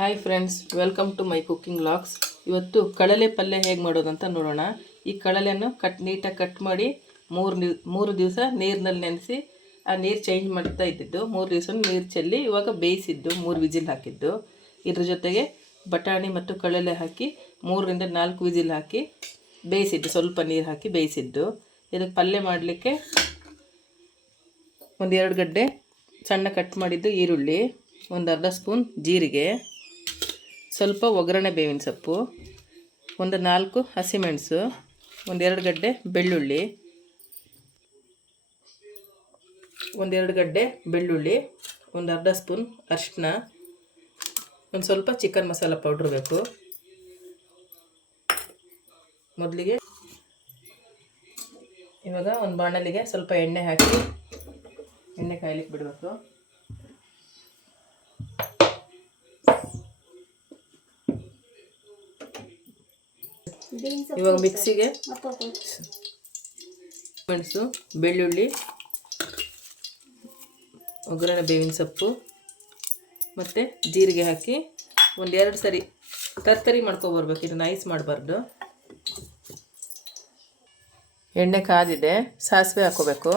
Hi friends welcome to my cooking logs ಇವತ್ತು ಕಡಲೆ ಪಲ್ಯ ಹೇಗೆ ಮಾಡೋದಂತ ನೋಡೋಣ. ಈ ಕಡಲೆಯನ್ನು ಕಟ್ ನೀಟಾಗಿ ಕಟ್ ಮಾಡಿ ಮೂರು ಮೂರು ದಿವಸ ನೀರಿನಲ್ಲಿ ನೆನೆಸಿ ಆ ನೀರು ಚೇಂಜ್ ಮಾಡ್ತಾ ಇದ್ದಿದ್ದು. ಮೂರು ದಿವಸ ನೀರು ಚೆಲ್ಲಿ ಇವಾಗ ಬೇಯಿಸಿದ್ದು, ಮೂರು ವಿಜಿಲ್ ಹಾಕಿದ್ದು. ಇದ್ರ ಜೊತೆಗೆ ಬಟಾಣಿ ಮತ್ತು ಕಡಲೆ ಹಾಕಿ ಮೂರರಿಂದ ನಾಲ್ಕು ವಿಜಿಲ್ ಹಾಕಿ ಬೇಯಿಸಿದ್ದು, ಸ್ವಲ್ಪ ನೀರು ಹಾಕಿ ಬೇಯಿಸಿದ್ದು. ಇದಕ್ಕೆ ಪಲ್ಯ ಮಾಡಲಿಕ್ಕೆ ಒಂದು ಎರಡು ಗಡ್ಡೆ ಸಣ್ಣ ಕಟ್ ಮಾಡಿದ್ದು ಈರುಳ್ಳಿ, ಒಂದು ಅರ್ಧ ಸ್ಪೂನ್ ಜೀರಿಗೆ ಸ್ವಲ್ಪ ಒಗ್ಗರಣೆ ಬೇವಿನ ಸೊಪ್ಪು, ಒಂದು ನಾಲ್ಕು ಹಸಿಮೆಣಸು ಒಂದೆರಡು ಗಡ್ಡೆ ಬೆಳ್ಳುಳ್ಳಿ ಒಂದೆರಡು ಗಡ್ಡೆ ಬೆಳ್ಳುಳ್ಳಿ, ಒಂದು ಅರ್ಧ ಸ್ಪೂನ್ ಅರಿಶಿನ ಒಂದು ಸ್ವಲ್ಪ ಚಿಕನ್ ಮಸಾಲ ಪೌಡ್ರ್ ಬೇಕು. ಮೊದಲಿಗೆ ಇವಾಗ ಒಂದು ಬಾಣಲಿಗೆ ಸ್ವಲ್ಪ ಎಣ್ಣೆ ಹಾಕಿ, ಎಣ್ಣೆ ಕಾಯ್ಲಿಕ್ಕೆ ಬಿಡಬೇಕು. ಇವಾಗ ಮಿಕ್ಸಿಗೆ ಮೆಣಸು ಬೆಳ್ಳುಳ್ಳಿ ಒಗ್ಗರಣೆ ಬೇವಿನ ಸೊಪ್ಪು ಮತ್ತು ಜೀರಿಗೆ ಹಾಕಿ ಒಂದು ಎರಡು ಸರಿ ತರ್ತರಿ ಮಾಡ್ಕೊಬರ್ಬೇಕು ಇದನ್ನು ಐಸ್ ಮಾಡಬಾರ್ದು. ಎಣ್ಣೆ ಕಾದಿದೆ ಸಾಸಿವೆ ಹಾಕೋಬೇಕು.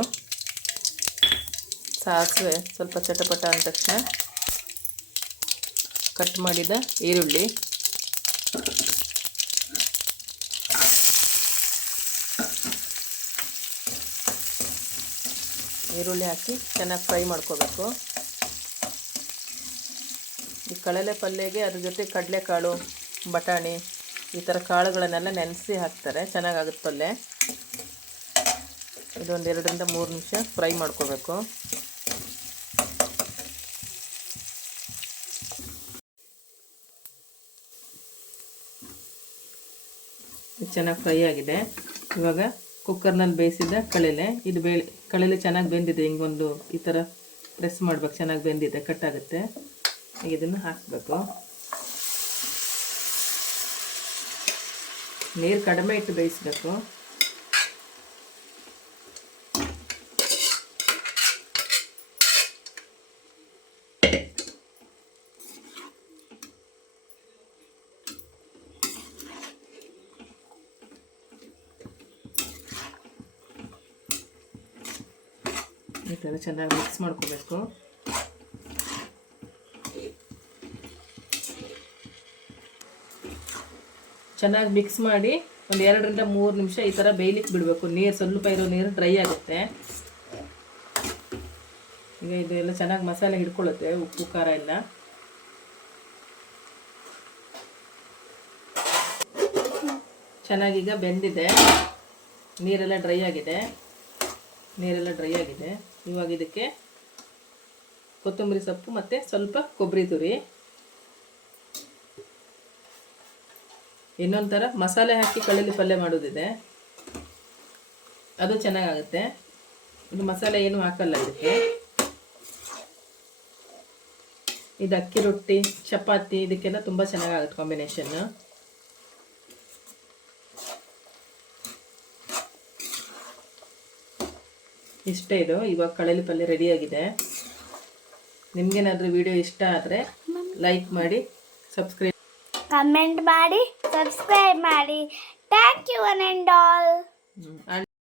ಸಾಸಿವೆ ಸ್ವಲ್ಪ ಚಟಪಟ ಅಂದ ತಕ್ಷಣ ಕಟ್ ಮಾಡಿದ ಈರುಳ್ಳಿ. ಈರುಳ್ಳಿ ಹಾಕಿ ಚೆನ್ನಾಗಿ ಫ್ರೈ ಮಾಡ್ಕೋಬೇಕು. ಈ ಕಡಲೆ ಪಲ್ಯಗೆ ಅದ್ರ ಜೊತೆ ಕಡಲೆಕಾಳು, ಬಟಾಣಿ, ಈ ಥರ ಕಾಳುಗಳನ್ನೆಲ್ಲ ನೆನೆಸಿ ಹಾಕ್ತಾರೆ. ಚೆನ್ನಾಗಾಗುತ್ತೆ ಪಲ್ಯ. ಇದೊಂದು ಎರಡರಿಂದ ಮೂರು ನಿಮಿಷ ಫ್ರೈ ಮಾಡ್ಕೋಬೇಕು. ಚೆನ್ನಾಗಿ ಫ್ರೈ ಆಗಿದೆ. ಇವಾಗ ಕುಕ್ಕರ್ನಲ್ಲಿ ಬೇಯಿಸಿದ ಕಳಲೆ ಇದು ಬೇಳೆ ಕಳಲೆ ಚೆನ್ನಾಗಿ ಬೆಂದಿದೆ ಹಿಂಗೊಂದು ಈ ಥರ ಪ್ರೆಸ್ ಮಾಡ್ಬೇಕು, ಚೆನ್ನಾಗಿ ಬೆಂದಿದೆ ಕಟ್ಟಾಗುತ್ತೆ ಇದನ್ನು ಹಾಕಬೇಕು. ನೀರು ಕಡಿಮೆ ಇಟ್ಟು ಬೇಯಿಸ್ಬೇಕು. ಈ ಚೆನ್ನಾಗಿ ಮಿಕ್ಸ್ ಮಾಡ್ಕೋಬೇಕು. ಚೆನ್ನಾಗಿ ಮಿಕ್ಸ್ ಮಾಡಿ ಒಂದು ಎರಡರಿಂದ ಮೂರು ನಿಮಿಷ ಈ ಥರ ಬೇಯ್ಲಿಕ್ಕೆ ಬಿಡಬೇಕು. ನೀರು ಸ್ವಲ್ಪ ಇರೋ ನೀರು ಡ್ರೈ ಆಗುತ್ತೆ. ಈಗ ಇದು ಎಲ್ಲ ಚೆನ್ನಾಗಿ ಮಸಾಲೆ ಹಿಡ್ಕೊಳ್ಳುತ್ತೆ, ಉಪ್ಪು, ಖಾರ ಎಲ್ಲ. ಚೆನ್ನಾಗೀಗ ಬೆಂದಿದೆ. ನೀರೆಲ್ಲ ಡ್ರೈ ಆಗಿದೆ. ನೀರೆಲ್ಲ ಡ್ರೈ ಆಗಿದೆ. ಇವಾಗ ಇದಕ್ಕೆ ಕೊತ್ತಂಬರಿ ಸೊಪ್ಪು ಮತ್ತು ಸ್ವಲ್ಪ ಕೊಬ್ಬರಿ ತುರಿ. ಇನ್ನೊಂದು ಮಸಾಲೆ ಹಾಕಿ ಕಳ್ಳಿ ಪಲ್ಯ ಮಾಡೋದಿದೆ. ಅದು ಚೆನ್ನಾಗಾಗುತ್ತೆ. ಇದು ಮಸಾಲೆ ಏನು ಹಾಕಲ್ಲ ಇದಕ್ಕೆ. ಇದು ಅಕ್ಕಿ ರೊಟ್ಟಿ, ಚಪಾತಿ, ಇದಕ್ಕೆಲ್ಲ ತುಂಬ ಚೆನ್ನಾಗಾಗುತ್ತೆ ಕಾಂಬಿನೇಷನ್ ಇಷ್ಟೇ ಇದು. ಇವಾಗ ಕಳಲಿ ಪಲ್ಯ ರೆಡಿಯಾಗಿದೆ ನಿಮ್ಗೇನಾದರೂ ವಿಡಿಯೋ ಇಷ್ಟ ಆದರೆ ಲೈಕ್ ಮಾಡಿ ಸಬ್ಸ್ಕ್ರೈಬ್ ಕಮೆಂಟ್ ಮಾಡಿ ಸಬ್ಸ್ಕ್ರೈಬ್ ಮಾಡಿ. Thank you one and all